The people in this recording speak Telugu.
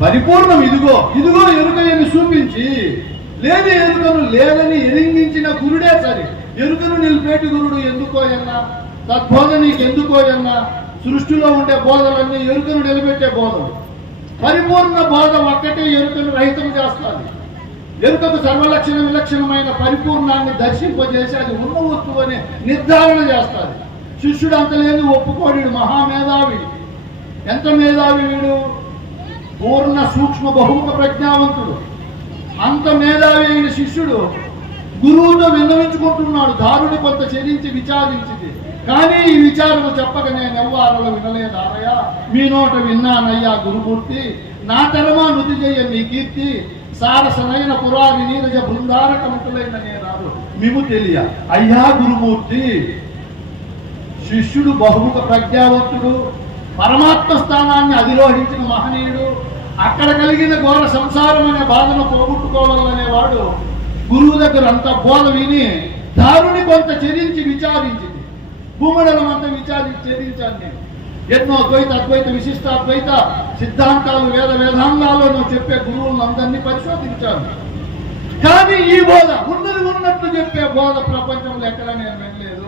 పరిపూర్ణం ఇదిగో ఇదిగో ఎరుకని చూపించి. లేని ఎరుకను లేదని ఎరింగించిన గురుడే సరే. ఎరుకను నిలిపేటి గురుడు ఎందుకోయన్నా తద్బోధ నీకు ఎందుకోయన్నా సృష్టిలో ఉండే బోధలన్నీ ఎరుకను నిలబెట్టే బోధలు. పరిపూర్ణ బోధ ఒక్కటే ఎరుకను రహితం చేస్తుంది. ఎరుకకు సర్వలక్షణ విలక్షణమైన పరిపూర్ణాన్ని దర్శింపజేసి అది ఉన్న వస్తువు అని నిర్ధారణ చేస్తుంది. శిష్యుడు అంత లేదు ఒప్పుకోడు మహామేధావి. ఎంత మేధావి వీడు? పూర్ణ సూక్ష్మ బహుముఖ ప్రజ్ఞావంతుడు. అంత మేధావి అయిన శిష్యుడు గురువుతో విన్నవించుకుంటున్నాడు దారుని కొంత చెల్లించి విచారించింది. కానీ ఈ విచారణ చెప్పక నేను ఎవ్వారలో వినలేదారయ్యా మీ నోట విన్నానయ్యా గురుమూర్తి. నా తరమా నుది చెయ్య మీ కీర్తి. సారసనైన పురాణి నీరజ బృందారకముతులైన నేనారు. మేము తెలియ. అయ్యా గురుమూర్తి శిష్యుడు బహుముఖ ప్రజ్ఞావంతుడు. పరమాత్మ స్థానాన్ని అధిరోహించిన మహనీయుడు. అక్కడ కలిగిన ఘోర సంసారం అనే బాధను పోగొట్టుకోవాలనేవాడు గురువు దగ్గర అంత బోధ విని దారుని కొంత చెరించి విచారించింది. భూమండలం అంత విచారించి చెల్లించాను నేను. ఎన్నో ద్వైత అద్వైత విశిష్ట అద్వైత సిద్ధాంతాలు వేద వేదాంగాలు నువ్వు చెప్పే గురువులను అందరినీ పరిశోధించాను. కానీ ఈ బోధ ఉన్నది ఉన్నట్లు చెప్పే బోధ ప్రపంచంలో ఎక్కడ నేను వినలేదు.